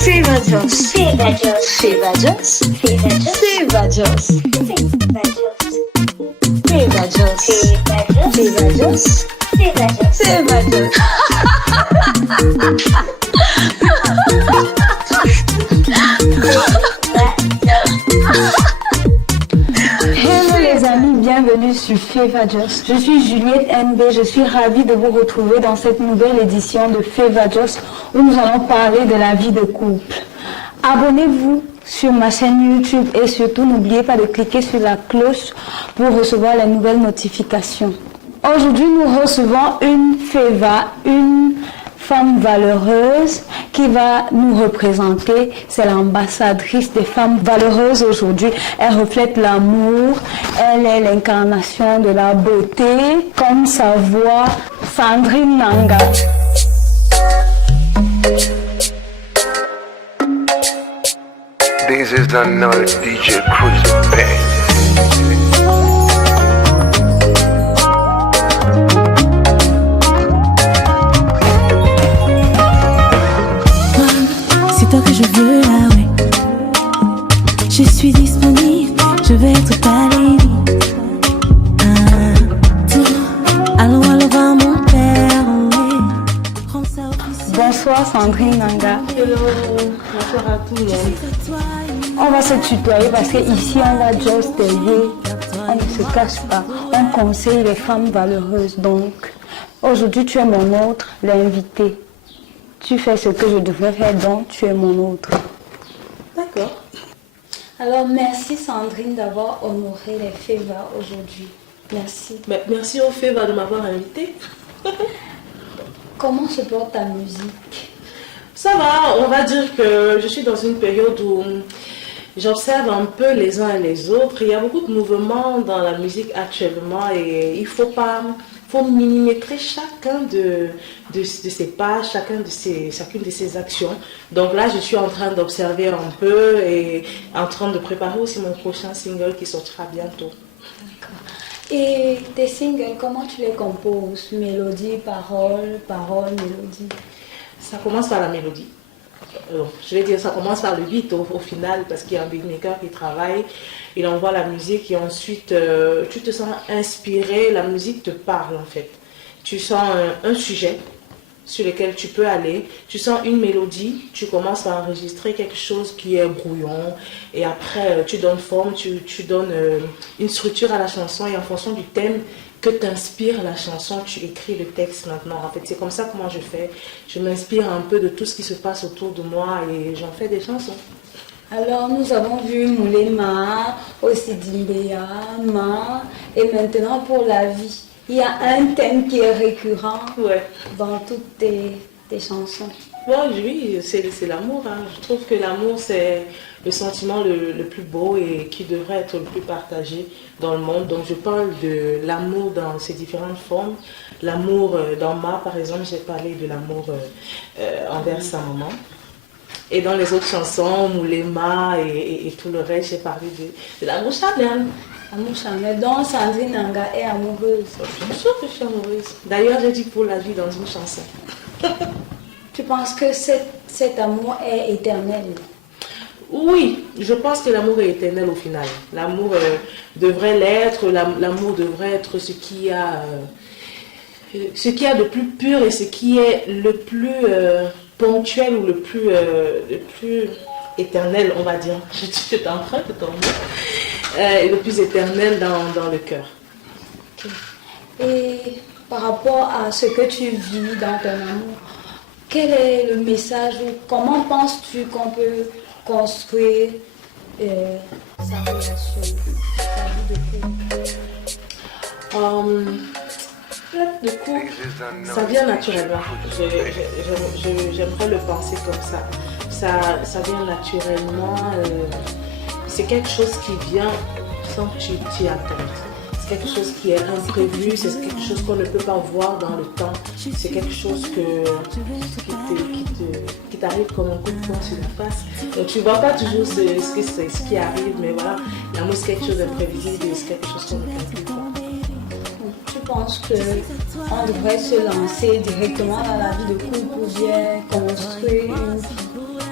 Fevajos. Fevajos. Fevajos. Fevajos. Fevajos. Fevajos. Fevajos. Fevajos. Hello les amis, bienvenue sur Fevajos. Je suis Juliette NB, je suis ravie de vous retrouver dans cette nouvelle édition de Fevajos où nous allons parler de la vie de couple. Abonnez-vous sur ma chaîne YouTube et surtout n'oubliez pas de cliquer sur la cloche pour recevoir les nouvelles notifications. Aujourd'hui nous recevons une Feva, une femme valeureuse qui va nous représenter. C'est l'ambassadrice des femmes valeureuses aujourd'hui. Elle reflète l'amour, elle est l'incarnation de la beauté, comme sa voix, Sandrine Nanga. This is another DJ Cruise Band. Toi que je veux, ah ouais. Je suis disponible, je vais être ta lady. Allons, allons voir mon père, ouais. Prends ça au plus. Bonsoir Sandrine Nanga. Hello, bonsoir à tout le monde. On va se tutoyer parce qu'ici on va just essayer. On ne se cache pas. On conseille les femmes valeureuses. Donc aujourd'hui tu es mon autre, l'invité. Tu fais ce que je devrais faire, donc tu es mon autre. D'accord. Alors merci Sandrine d'avoir honoré les Feva aujourd'hui. Merci. Mais merci au Feva de m'avoir invité. Comment se porte ta musique? Ça va, on va dire que je suis dans une période où j'observe un peu les uns et les autres. Il y a beaucoup de mouvements dans la musique actuellement et il faut millimétrer chacun de ses pas, chacune de ses actions. Donc là, je suis en train d'observer un peu et en train de préparer aussi mon prochain single qui sortira bientôt. D'accord. Et tes singles, comment tu les composes? Mélodie, parole, mélodie? Ça commence par la mélodie. Je vais dire, ça commence par le beat au final, parce qu'il y a un beatmaker qui travaille, il envoie la musique et ensuite tu te sens inspiré, la musique te parle en fait. Tu sens un sujet sur lequel tu peux aller, tu sens une mélodie, tu commences à enregistrer quelque chose qui est brouillon et après tu donnes forme, tu donnes une structure à la chanson et en fonction du thème que t'inspire la chanson, tu écris le texte maintenant. En fait, c'est comme ça que moi je fais. Je m'inspire un peu de tout ce qui se passe autour de moi et j'en fais des chansons. Alors, nous avons vu Moulema, aussi Dimbéa, Ma, et maintenant pour la vie. Il y a un thème qui est récurrent dans toutes tes chansons. Bon, oui, c'est l'amour. Hein. Je trouve que l'amour, c'est le sentiment le plus beau et qui devrait être le plus partagé dans le monde. Donc, je parle de l'amour dans ses différentes formes. L'amour dans Ma, par exemple, j'ai parlé de l'amour envers sa maman. Et dans les autres chansons, Moulema et tout le reste, j'ai parlé de l'amour charnel. Amour charnel. Donc, Sandrine Nanga est amoureuse. Bien sûr que je suis amoureuse. D'ailleurs, j'ai dit pour la vie dans une chanson. Tu penses que cet amour est éternel? Oui, je pense que l'amour est éternel au final. L'amour devrait l'être, l'amour devrait être ce qu'il y a de plus pur et ce qui est le plus ponctuel ou le plus éternel, on va dire. Je t'emprunte ton mot. Le plus éternel dans le cœur. Okay. Et par rapport à ce que tu vis dans ton amour, quel est le message ou comment penses-tu qu'on peut construire sa relation, sa vie de couple? Ça vient naturellement. J'aimerais le penser comme ça. Ça vient naturellement. C'est quelque chose qui vient sans que tu t'y attendes. C'est quelque chose qui est imprévu, c'est quelque chose qu'on ne peut pas voir dans le temps. C'est quelque chose qui t'arrive comme un coup de poing sur la face. Donc tu ne vois pas toujours ce qui arrive, mais voilà, l'amour c'est quelque chose d'imprévisible et c'est quelque chose qu'on ne peut pas. Tu penses qu'on devrait se lancer directement dans la vie de couple ou bien construire une vie?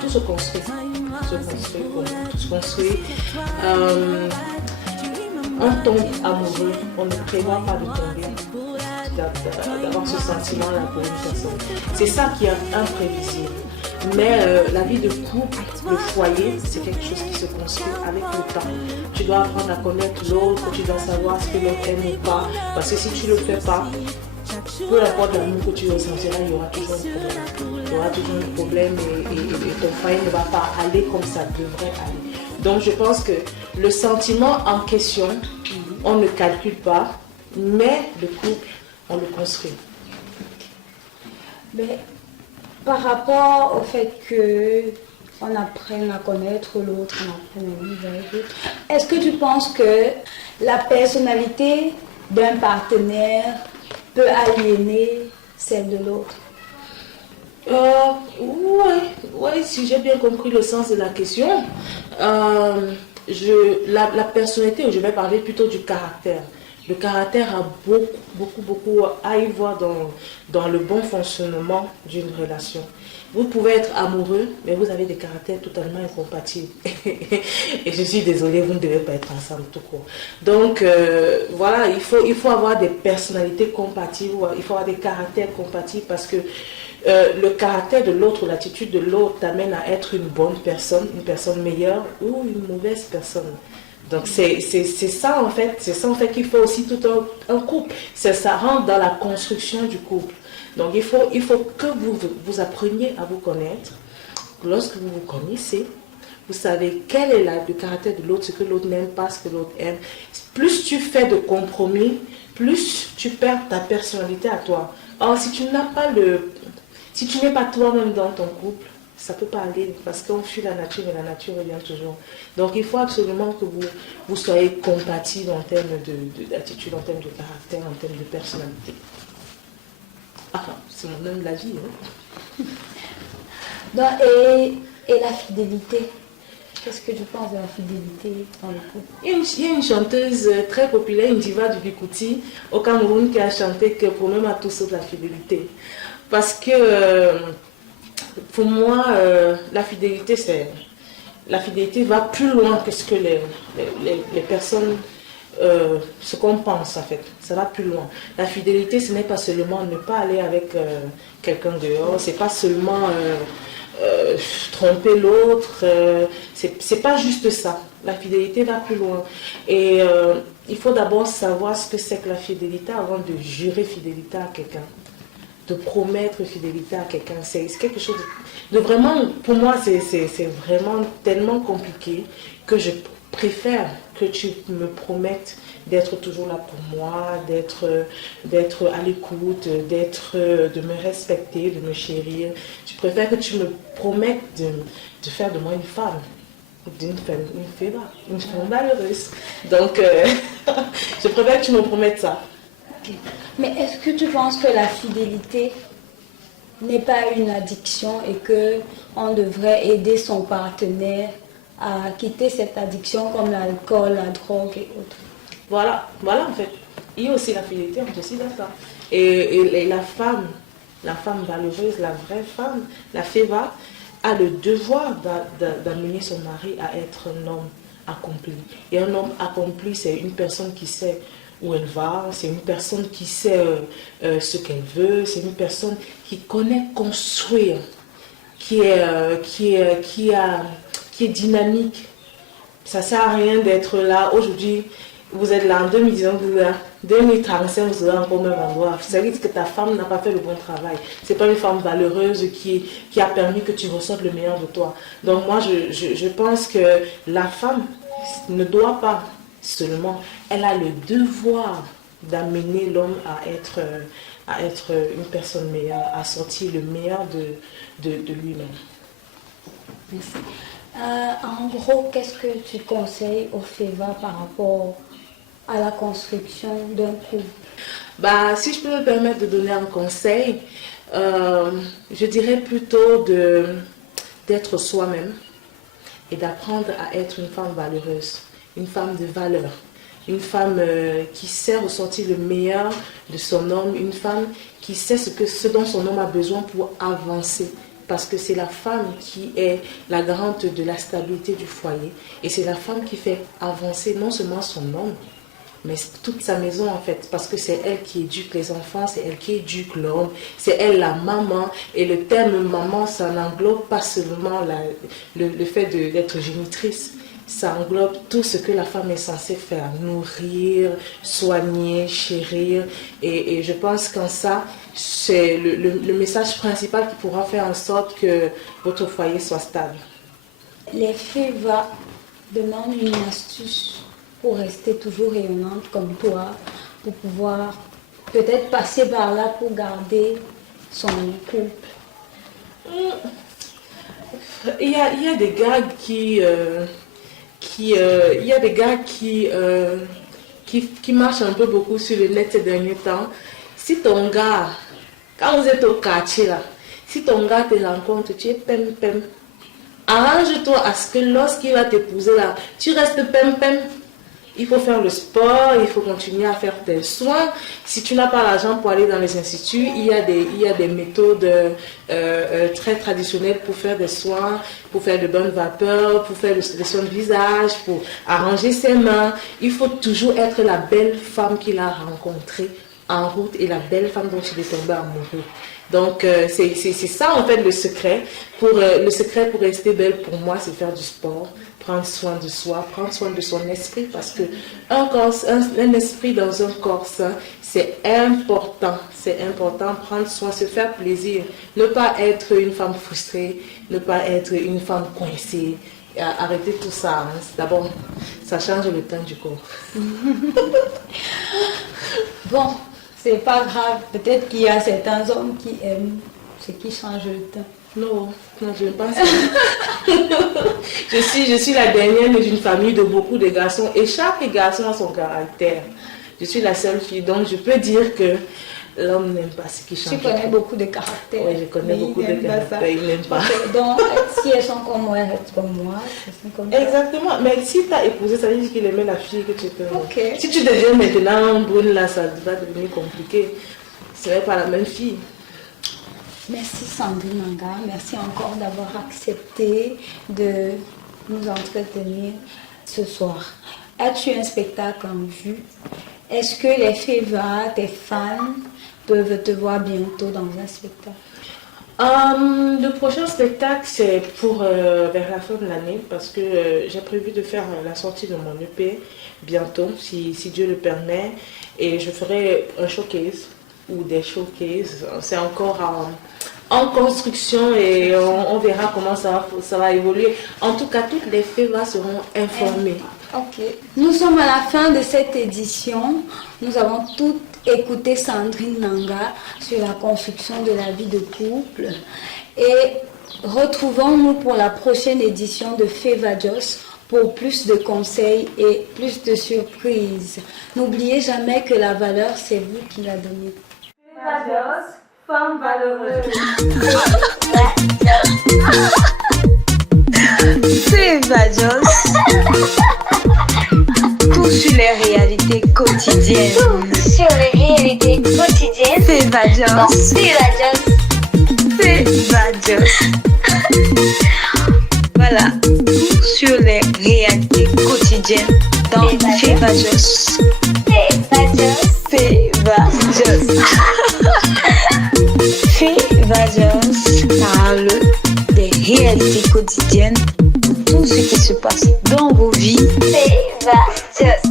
Tout se construit. Tout se construit. On tombe amoureux, on ne prévoit pas de tomber, d'avoir ce sentiment-là pour une personne. C'est ça qui est imprévisible. Mais la vie de couple, le foyer, c'est quelque chose qui se construit avec le temps. Tu dois apprendre à connaître l'autre, tu dois savoir ce que l'autre aime ou pas. Parce que si tu ne le fais pas, peu importe l'amour que tu ressentiras, il y aura toujours un problème. Il y aura toujours un problème et ton foyer ne va pas aller comme ça devrait aller. Donc je pense que le sentiment en question, on ne calcule pas, mais le couple, on le construit. Mais par rapport au fait qu'on apprenne à connaître l'autre, on apprenne à vivre avec l'autre, est-ce que tu penses que la personnalité d'un partenaire peut aliéner celle de l'autre? Ouais, si j'ai bien compris le sens de la question, la personnalité, je vais parler plutôt du caractère. Le caractère a beaucoup à y voir dans le bon fonctionnement d'une relation. Vous pouvez être amoureux, mais vous avez des caractères totalement incompatibles. Et je suis désolée, vous ne devez pas être ensemble tout court. Donc, voilà, il faut avoir des personnalités compatibles, il faut avoir des caractères compatibles parce que le caractère de l'autre, l'attitude de l'autre t'amène à être une bonne personne, une personne meilleure ou une mauvaise personne. Donc c'est ça en fait qu'il faut aussi tout un couple. Ça rentre dans la construction du couple. Donc il faut que vous appreniez à vous connaître. Lorsque vous vous connaissez, vous savez quel est le caractère de l'autre, ce que l'autre n'aime pas, ce que l'autre aime. Plus tu fais de compromis, plus tu perds ta personnalité à toi. Or si tu n'es pas toi-même dans ton couple, ça ne peut pas aller parce qu'on fuit la nature et la nature revient toujours. Donc il faut absolument que vous soyez compatibles en termes d'attitude, en termes de caractère, en termes de personnalité. Ah, c'est mon homme de la vie. Donc, et la fidélité, qu'est-ce que tu penses de la fidélité dans le couple? Il y a une chanteuse très populaire, une diva du Bikouti au Cameroun qui a chanté que pour même à tous sauf la fidélité. Parce que pour moi, la fidélité va plus loin que ce que les personnes, ce qu'on pense en fait. Ça va plus loin. La fidélité, ce n'est pas seulement ne pas aller avec quelqu'un dehors, c'est pas seulement tromper l'autre, c'est pas juste ça. La fidélité va plus loin. Et il faut d'abord savoir ce que c'est que la fidélité avant de jurer fidélité à quelqu'un. De promettre fidélité à quelqu'un, c'est quelque chose de vraiment, pour moi c'est vraiment tellement compliqué que je préfère que tu me promettes d'être toujours là pour moi, d'être à l'écoute, de me respecter, de me chérir. Je préfère que tu me promettes de faire de moi une femme, une femme malheureuse. Donc je préfère que tu me promettes ça. Okay. Mais est-ce que tu penses que la fidélité n'est pas une addiction et qu'on devrait aider son partenaire à quitter cette addiction comme l'alcool, la drogue et autres? Voilà en fait. Il y a aussi la fidélité, on est aussi dans ça. Et la femme valeureuse, la vraie femme, la Feva, a le devoir d'amener son mari à être un homme accompli. Et un homme accompli, c'est une personne qui sait où elle va, c'est une personne qui sait ce qu'elle veut, c'est une personne qui connaît construire, qui est dynamique. Ça ne sert à rien d'être là aujourd'hui, vous êtes là en 2019, vous êtes là, 2035, vous serez encore au même endroit. Ça veut dire que ta femme n'a pas fait le bon travail. Ce n'est pas une femme valeureuse qui a permis que tu ressortes le meilleur de toi. Donc moi, je pense que la femme ne doit pas seulement, elle a le devoir d'amener l'homme à être une personne meilleure, à sortir le meilleur de lui-même. Merci. En gros, qu'est-ce que tu conseilles aux Feva par rapport à la construction d'un couple? Si je peux me permettre de donner un conseil, je dirais plutôt d'être soi-même et d'apprendre à être une femme valeureuse. Une femme de valeur, une femme qui sait ressortir le meilleur de son homme, une femme qui sait ce dont son homme a besoin pour avancer parce que c'est la femme qui est la garante de la stabilité du foyer et c'est la femme qui fait avancer non seulement son homme, mais toute sa maison en fait, parce que c'est elle qui éduque les enfants, c'est elle qui éduque l'homme, c'est elle la maman. Et le terme maman, ça n'englobe pas seulement le fait d'être génitrice, ça englobe tout ce que la femme est censée faire, nourrir, soigner, chérir. Et je pense qu'en ça, c'est le message principal qui pourra faire en sorte que votre foyer soit stable. Les FEVA demandent une astuce pour rester toujours rayonnante comme toi, pour pouvoir peut-être passer par là pour garder son couple. Il y a des gars qui marchent un peu beaucoup sur le net ces derniers temps. Si ton gars, quand vous êtes au quartier là, si ton gars te rencontre, tu es pem-pem. Arrange-toi à ce que lorsqu'il va t'épouser là, tu restes pem-pem. Il faut faire le sport, il faut continuer à faire tes soins. Si tu n'as pas l'argent pour aller dans les instituts, il y a des méthodes très traditionnelles pour faire des soins, pour faire de bonnes vapeurs, pour faire des soins de visage, pour arranger ses mains. Il faut toujours être la belle femme qu'il a rencontrée en route et la belle femme dont il est tombé amoureux. Donc c'est ça en fait le secret. Le secret pour rester belle pour moi, c'est faire du sport, prendre soin de soi, prendre soin de son esprit, parce que un esprit dans un corps sain, c'est important. C'est important, prendre soin, se faire plaisir, ne pas être une femme frustrée, ne pas être une femme coincée. Arrêtez tout ça. Hein. D'abord, ça change le teint du corps. Bon, c'est pas grave. Peut-être qu'il y a certains hommes qui aiment ce qui change le teint. Non, je ne pense pas. Je suis la dernière d'une famille de beaucoup de garçons et chaque garçon a son caractère. Je suis la seule fille, donc je peux dire que l'homme n'aime pas ce qui change. Tu connais beaucoup de caractères. Oui, je connais beaucoup de caractères. Il n'aime pas. Okay, donc, si elles sont comme moi, elles restent comme moi. Comme exactement. Mais si tu as épousé, ça veut dire qu'il aimait la fille que tu étais. Okay. Si tu deviens maintenant brune, là, ça va devenir compliqué. Ce n'est pas la même fille. Merci Sandrine Nanga, merci encore d'avoir accepté de nous entretenir ce soir. As-tu un spectacle en vue? Est-ce que les FEVA, tes fans, peuvent te voir bientôt dans un spectacle? Le prochain spectacle, c'est pour vers la fin de l'année, parce que j'ai prévu de faire la sortie de mon EP bientôt, si Dieu le permet, et je ferai un showcase ou des showcases. C'est encore en construction et on verra comment ça va évoluer. En tout cas, toutes les FEVA seront informées. Ok. Nous sommes à la fin de cette édition. Nous avons toutes écouté Sandrine Nanga sur la construction de la vie de couple. Et retrouvons-nous pour la prochaine édition de FEVA Jos pour plus de conseils et plus de surprises. N'oubliez jamais que la valeur, c'est vous qui la donnez. FEVA Jos, femme valeureuse. FEVA Jos. Tout sur les réalités quotidiennes. Tout sur les réalités quotidiennes. FEVA Jos. Dans FEVA Jos. FEVA Jos. Voilà, tout sur les réalités quotidiennes dans FEVA Jos. FEVA Jos. FEVA Jos. FEVA Jos parle des réalités quotidiennes, tout ce qui se passe dans vos vies. FEVA Jos.